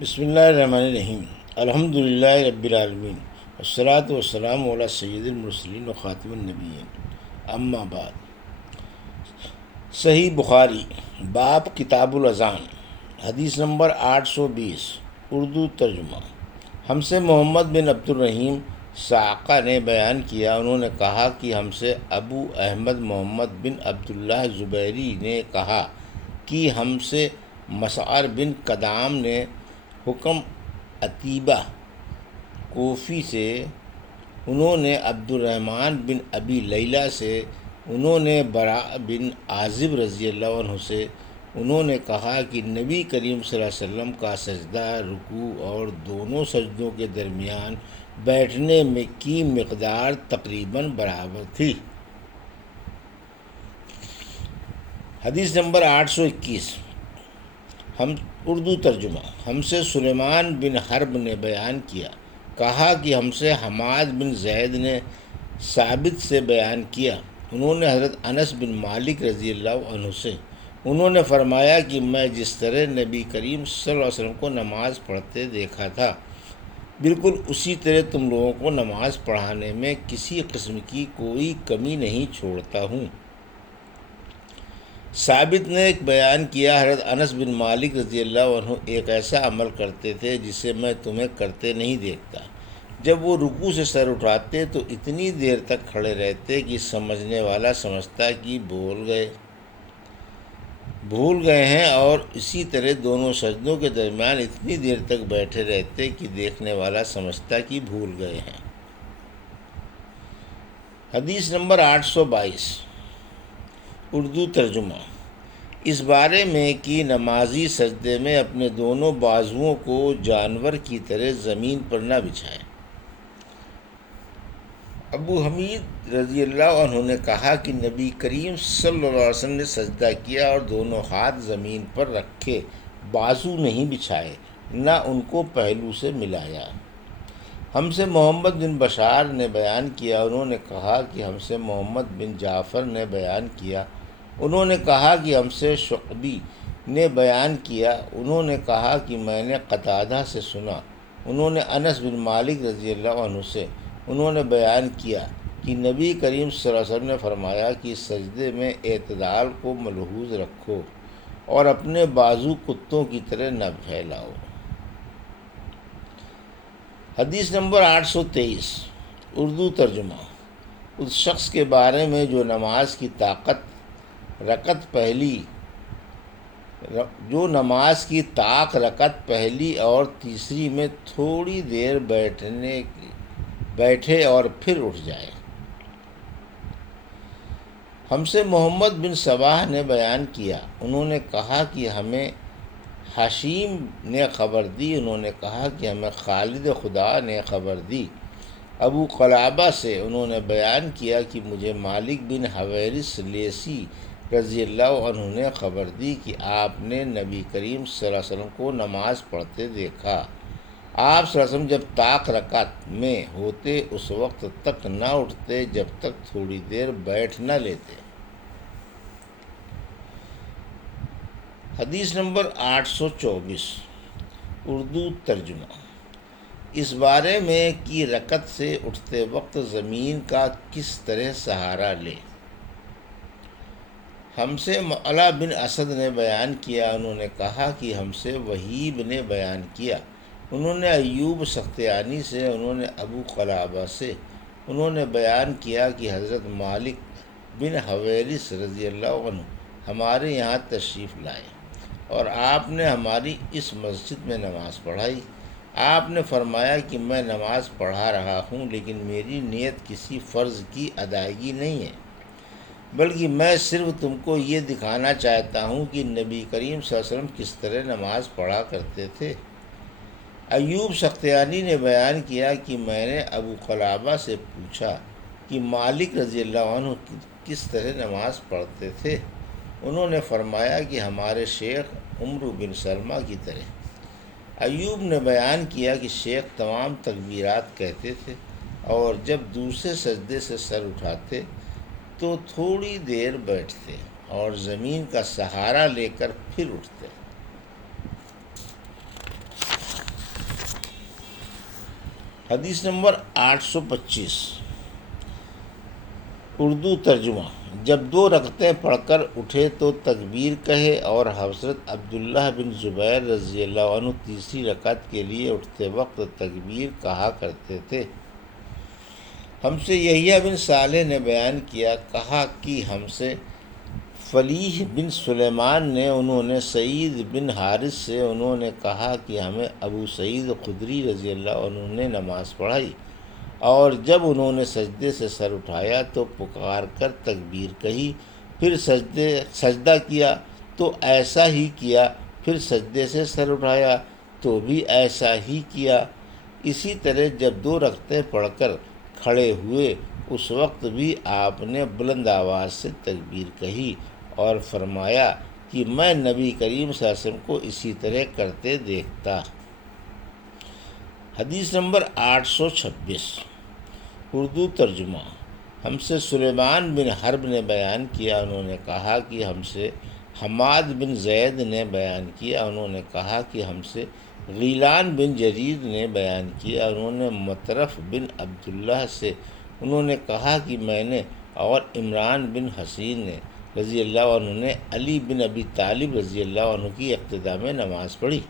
بسم اللہ الرحمن الرحیم۔ الحمد للہ رب العالمین، والصلاة والسلام علی سید المرسلین و خاتم النبیین، اما بعد۔ صحیح بخاری، باب کتاب الاذان، حدیث نمبر 820، اردو ترجمہ۔ ہم سے محمد بن عبد الرحیم صاعقہ نے بیان کیا، انہوں نے کہا کہ ہم سے ابو احمد محمد بن عبداللہ زبیری نے کہا کہ ہم سے مسعر بن کدام نے حکم عتیبہ کوفی سے، انہوں نے عبد الرحمن بن ابی لیلہ سے، انہوں نے براء بن عازب رضی اللہ عنہ سے، انہوں نے کہا کہ نبی کریم صلی اللہ علیہ وسلم کا سجدہ، رکوع اور دونوں سجدوں کے درمیان بیٹھنے میں کی مقدار تقریباً برابر تھی۔ حدیث نمبر 821، اردو ترجمہ۔ ہم سے سلیمان بن حرب نے بیان کیا، کہا کہ ہم سے حماد بن زید نے ثابت سے بیان کیا، انہوں نے حضرت انس بن مالک رضی اللہ عنہ سے، انہوں نے فرمایا کہ میں جس طرح نبی کریم صلی اللہ علیہ وسلم کو نماز پڑھتے دیکھا تھا، بالکل اسی طرح تم لوگوں کو نماز پڑھانے میں کسی قسم کی کوئی کمی نہیں چھوڑتا ہوں۔ ثابت نے ایک بیان کیا، حضرت انس بن مالک رضی اللہ عنہ ایک ایسا عمل کرتے تھے جسے میں تمہیں کرتے نہیں دیکھتا۔ جب وہ رکوع سے سر اٹھاتے تو اتنی دیر تک کھڑے رہتے کہ سمجھنے والا سمجھتا کہ بھول گئے ہیں، اور اسی طرح دونوں سجدوں کے درمیان اتنی دیر تک بیٹھے رہتے کہ دیکھنے والا سمجھتا کہ بھول گئے ہیں۔ حدیث نمبر 822، اردو ترجمہ۔ اس بارے میں کہ نمازی سجدے میں اپنے دونوں بازوؤں کو جانور کی طرح زمین پر نہ بچھائے۔ ابو حمید رضی اللہ عنہ نے کہا کہ نبی کریم صلی اللہ علیہ وسلم نے سجدہ کیا اور دونوں ہاتھ زمین پر رکھے، بازو نہیں بچھائے، نہ ان کو پہلو سے ملایا۔ ہم سے محمد بن بشار نے بیان کیا، انہوں نے کہا کہ ہم سے محمد بن جعفر نے بیان کیا، انہوں نے کہا کہ ہم سے شعبی نے بیان کیا، انہوں نے کہا کہ میں نے قتادہ سے سنا، انہوں نے انس بن مالک رضی اللہ عنہ سے، انہوں نے بیان کیا کہ نبی کریم صلی اللہ علیہ وسلم نے فرمایا کہ سجدے میں اعتدال کو ملحوظ رکھو اور اپنے بازو کتوں کی طرح نہ پھیلاؤ۔ حدیث نمبر 823، اردو ترجمہ۔ اس شخص کے بارے میں جو نماز کی طاق رکعت پہلی اور تیسری میں تھوڑی دیر بیٹھے اور پھر اٹھ جائے۔ ہم سے محمد بن صباح نے بیان کیا، انہوں نے کہا کہ ہمیں حشیم نے خبر دی، انہوں نے کہا کہ ہمیں خالد خدا نے خبر دی ابو قلابہ سے، انہوں نے بیان کیا کہ مجھے مالک بن حویرث لیثی رضی اللہ عنہ نے خبر دی کہ آپ نے نبی کریم صلی اللہ علیہ وسلم کو نماز پڑھتے دیکھا، آپ صلی اللہ علیہ وسلم جب طاق رکعت میں ہوتے اس وقت تک نہ اٹھتے جب تک تھوڑی دیر بیٹھ نہ لیتے۔ حدیث نمبر 824، اردو ترجمہ۔ اس بارے میں کہ رکعت سے اٹھتے وقت زمین کا کس طرح سہارا لے۔ ہم سے معلا بن اسد نے بیان کیا، انہوں نے کہا کہ ہم سے وہیب نے بیان کیا، انہوں نے ایوب سختیانی سے، انہوں نے ابو قلابہ سے، انہوں نے بیان کیا کہ حضرت مالک بن حویرث رضی اللہ عنہ ہمارے یہاں تشریف لائے اور آپ نے ہماری اس مسجد میں نماز پڑھائی۔ آپ نے فرمایا کہ میں نماز پڑھا رہا ہوں، لیکن میری نیت کسی فرض کی ادائیگی نہیں ہے، بلکہ میں صرف تم کو یہ دکھانا چاہتا ہوں کہ نبی کریم صلی اللہ علیہ وسلم کس طرح نماز پڑھا کرتے تھے۔ ایوب سختیانی نے بیان کیا کہ میں نے ابو قلابہ سے پوچھا کہ مالک رضی اللہ عنہ کس طرح نماز پڑھتے تھے، انہوں نے فرمایا کہ ہمارے شیخ عمرو بن سلمہ کی طرح۔ ایوب نے بیان کیا کہ شیخ تمام تکبیرات کہتے تھے اور جب دوسرے سجدے سے سر اٹھاتے تو تھوڑی دیر بیٹھتے اور زمین کا سہارا لے کر پھر اٹھتے۔ حدیث نمبر 825، اردو ترجمہ۔ جب 2 رکعتیں پڑھ کر اٹھے تو تکبیر کہے، اور حضرت عبداللہ بن زبیر رضی اللہ عنہ تیسری رکعت کے لیے اٹھتے وقت تکبیر کہا کرتے تھے۔ ہم سے یحییٰ بن صالح نے بیان کیا، کہا کہ ہم سے فلیح بن سلیمان نے، انہوں نے سعید بن حارث سے، انہوں نے کہا کہ ہمیں ابو سعید خدری رضی اللہ عنہ نے نماز پڑھائی، اور جب انہوں نے سجدے سے سر اٹھایا تو پکار کر تکبیر کہی، پھر سجدہ کیا تو ایسا ہی کیا، پھر سجدے سے سر اٹھایا تو بھی ایسا ہی کیا۔ اسی طرح جب 2 رکعتیں پڑھ کر کھڑے ہوئے اس وقت بھی آپ نے بلند آواز سے تکبیر کہی اور فرمایا کہ میں نبی کریم صلی اللہ علیہ وسلم کو اسی طرح کرتے دیکھتا۔ حدیث نمبر 826، اردو ترجمہ۔ ہم سے سلیمان بن حرب نے بیان کیا، انہوں نے کہا کہ ہم سے حماد بن زید نے بیان کیا، انہوں نے کہا کہ ہم سے غیلان بن جریر نے بیان کیا، انہوں نے مطرف بن عبداللہ سے، انہوں نے کہا کہ میں نے، اور عمران بن حسین نے رضی اللہ عنہ نے علی بن ابی طالب رضی اللہ عنہ کی اقتداء میں نماز پڑھی۔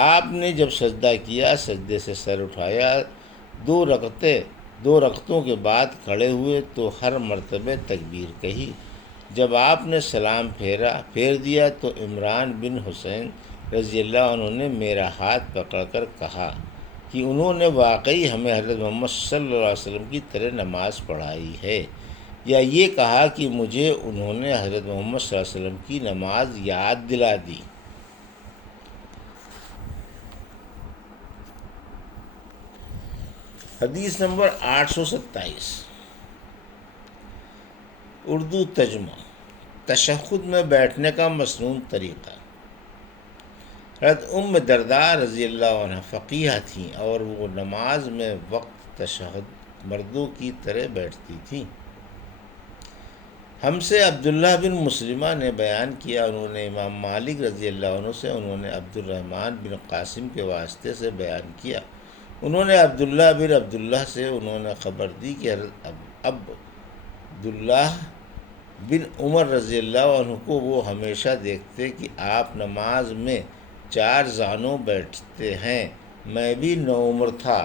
آپ نے جب سجدہ کیا، سجدے سے سر اٹھایا، 2 رکعتوں کے بعد کھڑے ہوئے تو ہر مرتبہ تکبیر کہی۔ جب آپ نے سلام پھیر دیا تو عمران بن حسین رضی اللہ عنہ نے میرا ہاتھ پکڑ کر کہا کہ انہوں نے واقعی ہمیں حضرت محمد صلی اللہ علیہ وسلم کی طرح نماز پڑھائی ہے، یا یہ کہا کہ مجھے انہوں نے حضرت محمد صلی اللہ علیہ وسلم کی نماز یاد دلا دی۔ حدیث نمبر 827، اردو ترجمہ۔ تشہد میں بیٹھنے کا مسنون طریقہ۔ حضرت ام درداء رضی اللہ عنہ فقیہ تھیں، اور وہ نماز میں وقت تشہد مردوں کی طرح بیٹھتی تھیں۔ ہم سے عبداللہ بن مسلمہ نے بیان کیا، انہوں نے امام مالک رضی اللہ عنہ سے، انہوں نے عبد الرحمن بن قاسم کے واسطے سے بیان کیا، انہوں نے عبداللہ بن عبداللہ سے، انہوں نے خبر دی کہ حضرت عبداللہ بن عمر رضی اللہ عنہ کو وہ ہمیشہ دیکھتے کہ آپ نماز میں 4 زانوں بیٹھتے ہیں۔ میں بھی نوعمر تھا،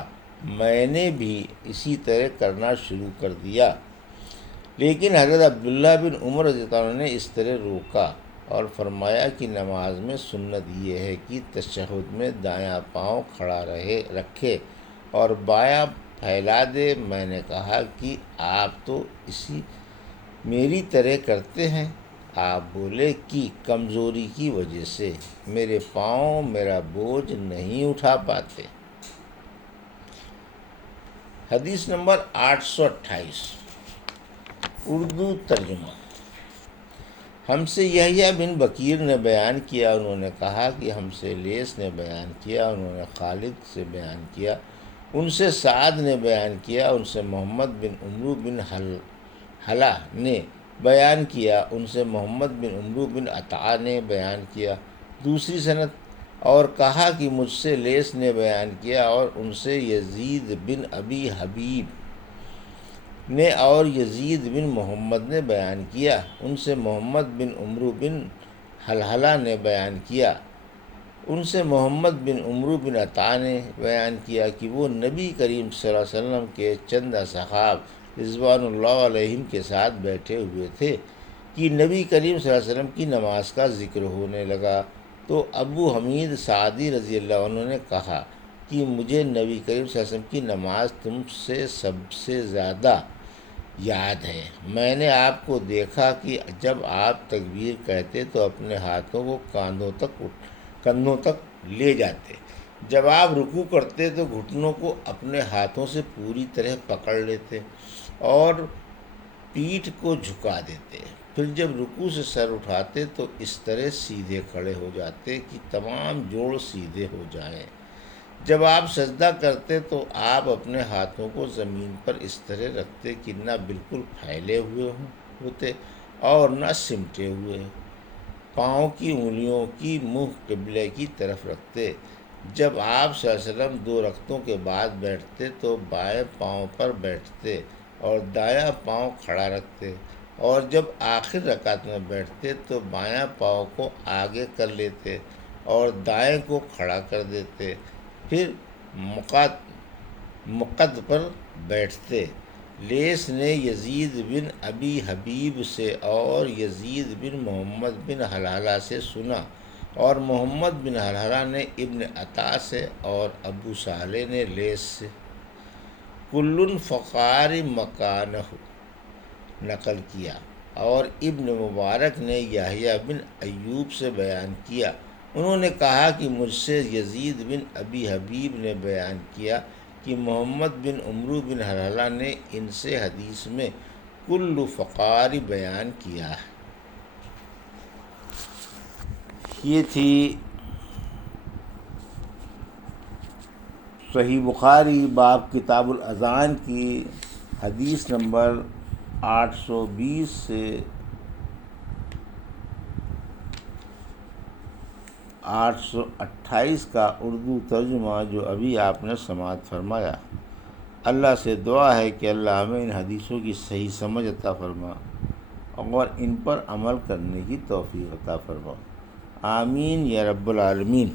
میں نے بھی اسی طرح کرنا شروع کر دیا، لیکن حضرت عبداللہ بن عمر رضی اللہ عنہ نے اس طرح روکا اور فرمایا کہ نماز میں سنت یہ ہے کہ تشہد میں دایاں پاؤں کھڑا رکھے اور بایاں پھیلا دے۔ میں نے کہا کہ آپ تو اسی میری طرح کرتے ہیں۔ آپ بولے کہ کمزوری کی وجہ سے میرے پاؤں میرا بوجھ نہیں اٹھا پاتے۔ حدیث نمبر 828، اردو ترجمہ۔ ہم سے یحییٰ بن بکیر نے بیان کیا، انہوں نے کہا کہ ہم سے لیث نے بیان کیا، انہوں نے خالد سے بیان کیا، ان سے سعد نے بیان کیا، ان سے محمد بن عمرو بن حلہ نے بیان کیا، ان سے محمد بن عمرو بن عطا نے بیان کیا دوسری سند، اور کہا کہ مجھ سے لیث نے بیان کیا، اور ان سے یزید بن ابی حبیب نے اور یزید بن محمد نے بیان کیا، ان سے محمد بن عمرو بن حلحلہ نے بیان کیا، ان سے محمد بن عمرو بن عطا نے بیان کیا کہ وہ نبی کریم صلی اللہ علیہ وسلم کے چند اصحاب رضوان اللہ علیہم کے ساتھ بیٹھے ہوئے تھے کہ نبی کریم صلی اللہ علیہ وسلم کی نماز کا ذکر ہونے لگا، تو ابو حمید سعدی رضی اللہ عنہ نے کہا کہ مجھے نبی کریم صلی اللہ علیہ وسلم کی نماز تم سے سب سے زیادہ یاد ہے۔ میں نے آپ کو دیکھا کہ جب آپ تکبیر کہتے تو اپنے ہاتھوں کو کندھوں تک لے جاتے، جب آپ رکوع کرتے تو گھٹنوں کو اپنے ہاتھوں سے پوری طرح پکڑ لیتے اور پیٹھ کو جھکا دیتے، پھر جب رکوع سے سر اٹھاتے تو اس طرح سیدھے کھڑے ہو جاتے کہ تمام جوڑ سیدھے ہو جائیں، جب آپ سجدہ کرتے تو آپ اپنے ہاتھوں کو زمین پر اس طرح رکھتے کہ نہ بالکل پھیلے ہوئے ہوتے اور نہ سمٹے ہوئے، پاؤں کی انگلیوں کی منہ قبلے کی طرف رکھتے، جب آپ صلی اللہ علیہ وسلم 2 رکعتوں کے بعد بیٹھتے تو بائیں پاؤں پر بیٹھتے اور دایاں پاؤں کھڑا رکھتے، اور جب آخر رکعت میں بیٹھتے تو بایاں پاؤں کو آگے کر لیتے اور دائیں کو کھڑا کر دیتے، پھر مقد پر بیٹھتے۔ لیث نے یزید بن ابی حبیب سے اور یزید بن محمد بن حلحلہ سے سنا، اور محمد بن حلحلہ نے ابن عطا سے اور ابو صالح نے لیث سے۔ کل فقار مکانہ نقل کیا، اور ابن مبارک نے یحییٰ بن ایوب سے بیان کیا، انہوں نے کہا کہ مجھ سے یزید بن ابی حبیب نے بیان کیا کہ محمد بن عمرو بن حلحلہ نے ان سے حدیث میں کل فقار بیان کیا ہے۔ یہ تھی صحیح بخاری باب کتاب الاذان کی حدیث نمبر 820 سے 828 کا اردو ترجمہ جو ابھی آپ نے سماعت فرمایا۔ اللہ سے دعا ہے کہ اللہ ہمیں ان حدیثوں کی صحیح سمجھ عطا فرما اور ان پر عمل کرنے کی توفیق عطا فرما، آمین یا رب العالمین۔